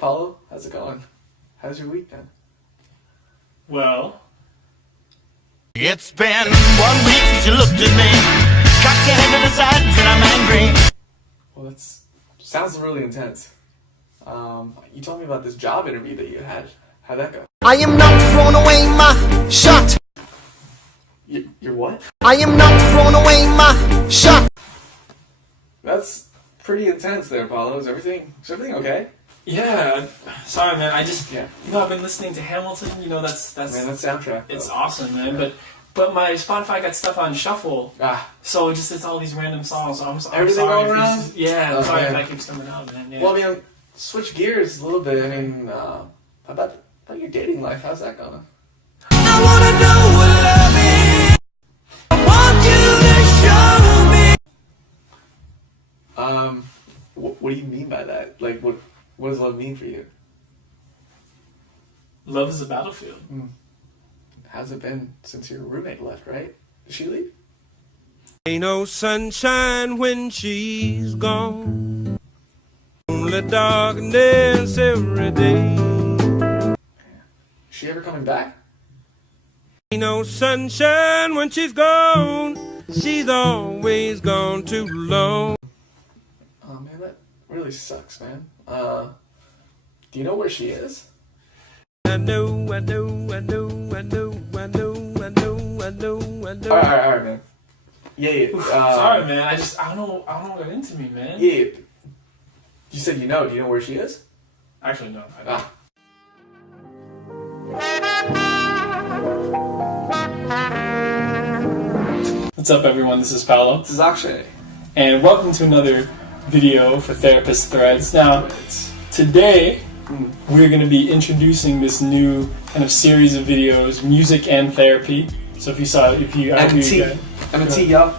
Paulo. How's it going? How's your week been? Well, it's been 1 week since you looked at me. Cocked your head to the side and said I'm angry. Well, that sounds really intense. You told me about this job interview that you had. How'd that go? I am not throwing away my shot. You're what? I am not throwing away my shot. That's pretty intense there, Paulo. Is everything okay? yeah. Sorry, man. I just, Yeah. I've been listening to Hamilton. That's Man, that soundtrack. it's though. awesome, man. But my Spotify got stuck on shuffle, so it's all these random songs. So I'm Everything sorry. all if around? this is- yeah, I'm Oh, sorry if man. I keep stumbling out, man. Yeah. Well, I mean, switch gears a little bit. I mean, how about your dating life? How's that going? I wanna know what love is. I want you to show me. What do you mean by that? Like, what does love mean for you? Love is a battlefield. How's it been since your roommate left, right? Did she leave? Ain't no sunshine when she's gone. Only darkness every day. Is she ever coming back? Ain't no sunshine when she's gone. She's always gone too long. Oh man, that really sucks, man. Do you know where she is? I know. All right, man. Yeah. Sorry, man. I don't know what got into me, man. Yeah. You said you know. Do you know where she is? Actually, no. I don't. What's up, everyone? This is Paolo, This is Akshay. and welcome to another video for Therapist Threads. Now, today we're going to be introducing this new kind of series of videos, music and therapy. So I hope you M&T. M&T, y'all.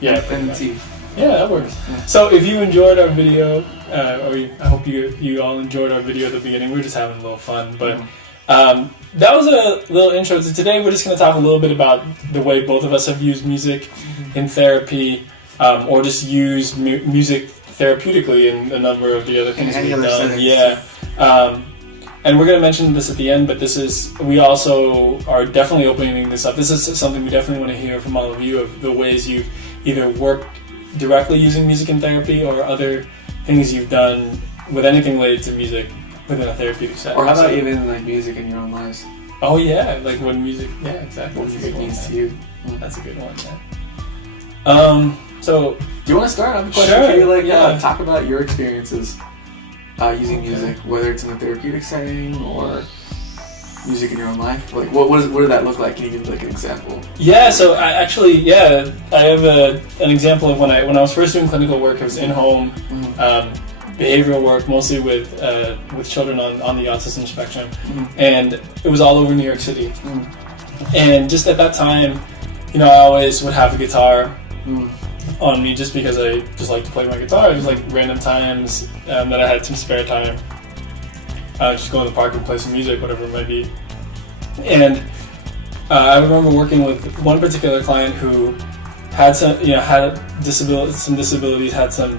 yeah, pretty much. M&T. Yeah, that works. So if you enjoyed our video, I hope you all enjoyed our video at the beginning. We're just having a little fun, but that was a little intro. So today we're just going to talk a little bit about the way both of us have used music in therapy, or just used music therapeutically in a number of the other things any we've other done. settings. Yeah. And we're going to mention this at the end, but we also are definitely opening this up. This is something we definitely want to hear from all of you, of the ways you've either worked directly using music in therapy or other things you've done with anything related to music within a therapeutic setting. Or how about even like music in your own lives? Oh yeah, like when music, yeah, exactly. What music means to you? That's a good one, yeah. So Do you want to start? I have a question Sure, for you. Like, yeah. talk about your experiences using music, whether it's in a therapeutic setting or music in your own life. Like, what did that look like? Can you give like an example? yeah, so I have an example of when I was first doing clinical work. It was in home behavioral work, mostly with children on the autism spectrum, and it was all over New York City. And just at that time, I always would have a guitar on me just because I just like to play my guitar. Just like random times that I had some spare time, just go in the park and play some music, whatever it might be. And I remember working with one particular client who had some disabilities, had some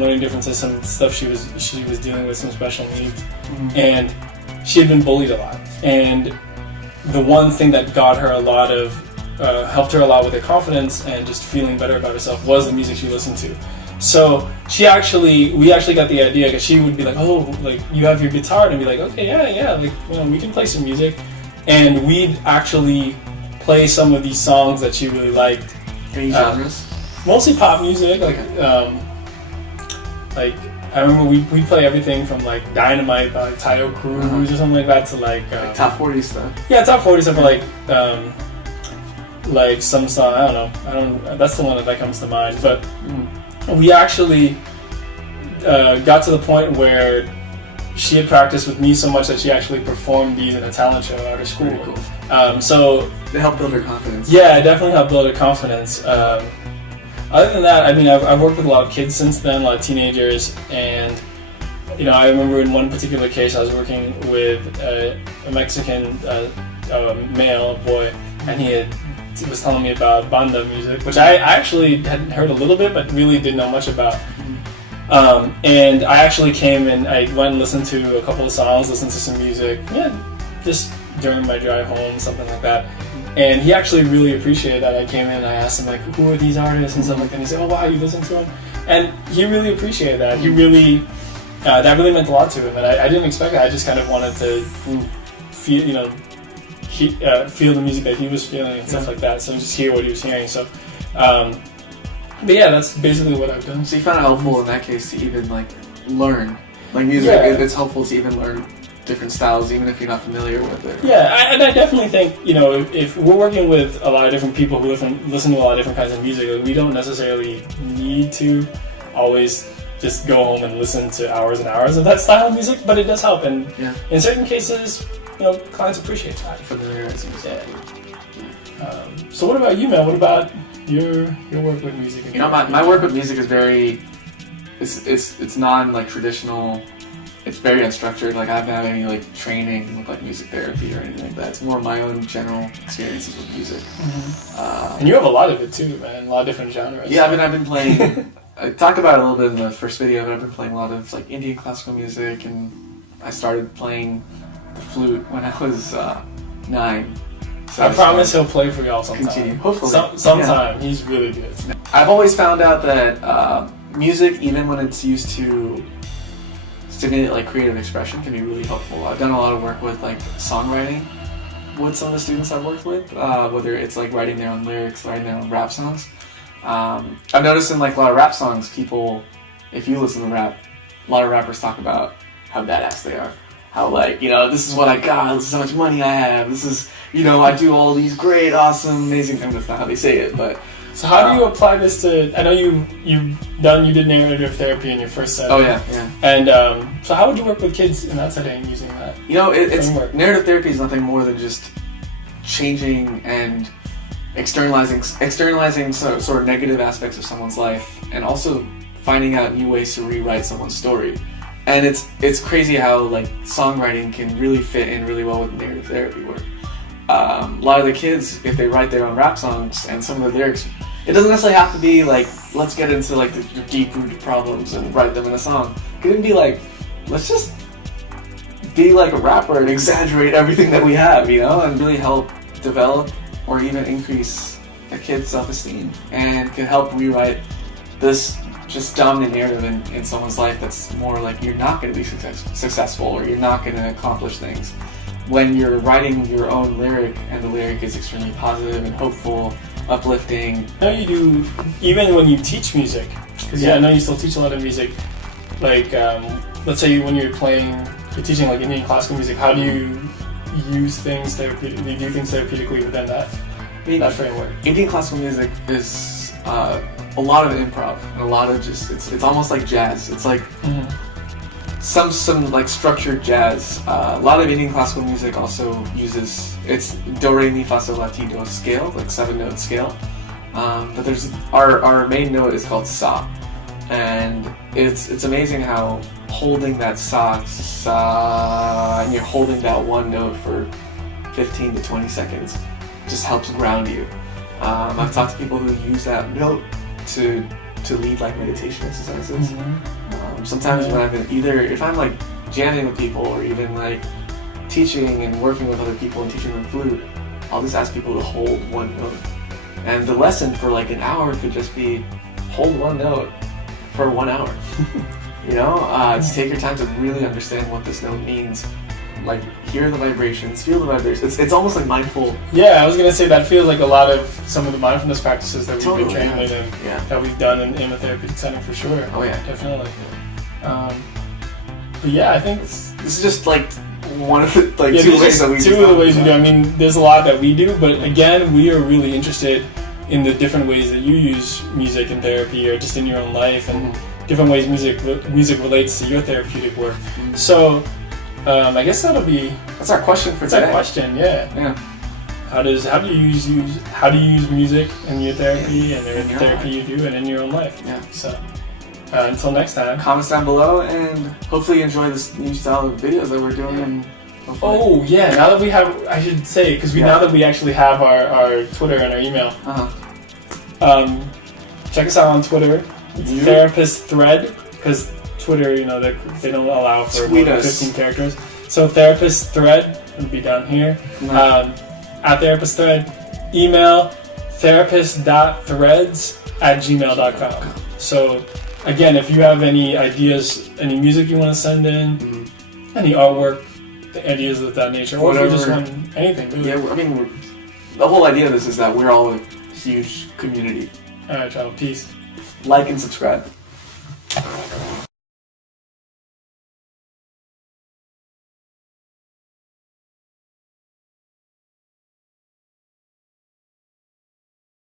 learning differences, some stuff she was dealing with, some special needs, and she had been bullied a lot. And the one thing that got her helped her a lot with her confidence and just feeling better about herself was the music she listened to. So we actually got the idea, because she would be like, oh, like, you have your guitar, and I'd be like, okay, yeah, like, we can play some music, and we'd actually play some of these songs that she really liked. Any genres? Mostly pop music, like I remember we'd play everything from like Dynamite by like Tayo Cruz or something like that to like Top 40 stuff. yeah, top 40 stuff, or like some song, I don't know, that's the one that comes to mind. But we actually got to the point where she had practiced with me so much that she actually performed these in a talent show at her school. Pretty cool. So They help build her confidence. yeah, it definitely helped build her confidence. Other than that, I mean, I've worked with a lot of kids since then, a lot of teenagers, and I remember in one particular case I was working with a Mexican male boy, and he was telling me about banda music, which I actually had heard a little bit, but really didn't know much about. And I actually came and I went and listened to a couple of songs, listened to some music, just during my drive home, something like that. And he actually really appreciated that. I came in and I asked him, like, who are these artists and stuff like that. And he said, oh, wow, you listen to them? And he really appreciated that. He really, that really meant a lot to him. And I didn't expect that. I just kind of wanted to feel, feel the music that he was feeling and stuff like that. So just hear what he was hearing. So, but yeah, that's basically what I've done. So you found it helpful in that case to even like learn like music. Yeah. It's helpful to even learn different styles, even if you're not familiar with it. Yeah, and I definitely think, if we're working with a lot of different people who listen to a lot of different kinds of music, like, we don't necessarily need to always just go home and listen to hours and hours of that style of music, but it does help. And in certain cases, clients appreciate that. Familiarizing. Yeah. So what about you, man? What about your work with music? My work with music is very, it's non like traditional. It's very unstructured. Like I haven't had any like training with like music therapy or anything like that. It's more my own general experiences with music. Mm-hmm. And you have a lot of it too, man. A lot of different genres. Yeah, I've been playing. I talked about it a little bit in the first video, but I've been playing a lot of like Indian classical music, and I started playing the flute when I was 9. So I promise he'll play for y'all sometime. Continue, hopefully. Sometime. Yeah. He's really good. I've always found out that music, even when it's used to stimulate like creative expression, can be really helpful. I've done a lot of work with like songwriting with some of the students I've worked with, whether it's like writing their own lyrics, writing their own rap songs. I've noticed in like a lot of rap songs, people, if you listen to rap, a lot of rappers talk about how badass they are. How like, this is what I got, this is how much money I have, this is, I do all these great, awesome, amazing things. That's not how they say it, but... So how do you apply this to, I know you did narrative therapy in your first setting. Oh yeah. And so how would you work with kids in that setting using that? It's narrative therapy is nothing more than just changing and externalizing sort of negative aspects of someone's life, and also finding out new ways to rewrite someone's story. And it's crazy how like songwriting can really fit in really well with narrative therapy work. A lot of the kids, if they write their own rap songs and some of the lyrics, it doesn't necessarily have to be like, let's get into like the deep-rooted problems and write them in a song. It can be like, let's just be like a rapper and exaggerate everything that we have, and really help develop or even increase a kid's self-esteem, and can help rewrite this just dominant narrative in someone's life that's more like you're not going to be successful or you're not going to accomplish things. When you're writing your own lyric and the lyric is extremely positive and hopeful, uplifting. I know you do, even when you teach music, because I know you still teach a lot of music, like let's say when you're teaching like Indian classical music, how do you use things therapeutically, do you do things therapeutically within that framework? Indian classical music is a lot of improv and a lot of just, it's almost like jazz. It's like some like structured jazz. A lot of Indian classical music also uses, it's do, re, mi, fa, sol, la, ti, do scale, like 7-note scale. But there's our main note is called sa, and it's amazing how holding that sa, and you're holding that one note for 15 to 20 seconds just helps ground you. I've talked to people who use that note to lead like meditation exercises. Sometimes when I'm if I'm like jamming with people or even like teaching and working with other people and teaching them flute, I'll just ask people to hold one note. And the lesson for like an hour could just be hold one note for 1 hour. To take your time to really understand what this note means. Like hear the vibrations, feel the vibrations. It's almost like mindful. Yeah, I was gonna say that feels like a lot of some of the mindfulness practices that we've been trained in, that we've done in a therapeutic setting for sure. Oh yeah, definitely. But yeah, I think this is just like one of the like two ways that we do. Two of the ways we do. I mean, there's a lot that we do, but again, we are really interested in the different ways that you use music in therapy or just in your own life, and different ways music relates to your therapeutic work. So. I guess that's our question for today. That's our question, yeah. How do you use music in your therapy and the therapy you do and in your own life? Yeah. So until next time, comments down below, and hopefully you enjoy this new style of videos that we're doing. And oh yeah, now that we have, I should say, because now that we actually have our Twitter and our email. Check Check us out on Therapist Thread. because Twitter, they don't allow for Tweet more than us. 15 characters. So therapist thread would be down here. At therapist thread, email therapist.threads@gmail.com. So again, if you have any ideas, any music you want to send in, any artwork, ideas of that nature, or if you just want anything. Really. Yeah, I mean, the whole idea of this is that we're all a huge community. All right, child. Peace. Like and subscribe.